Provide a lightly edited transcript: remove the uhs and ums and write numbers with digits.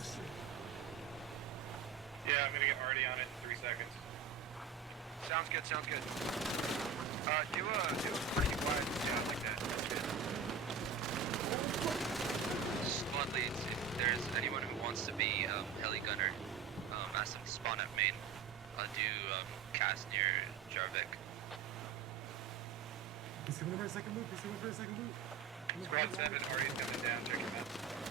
shit. Yeah, I'm gonna get Artie on it in 3 seconds. Sounds good, sounds good. Do a pretty wide shot like that. That's good. Squad leads, if there's anyone who wants to be heli gunner, ask them to spawn at main. I'll do cast near Jarvik. He's coming in for a second loop. Squad 7, Artie's coming down, check him out.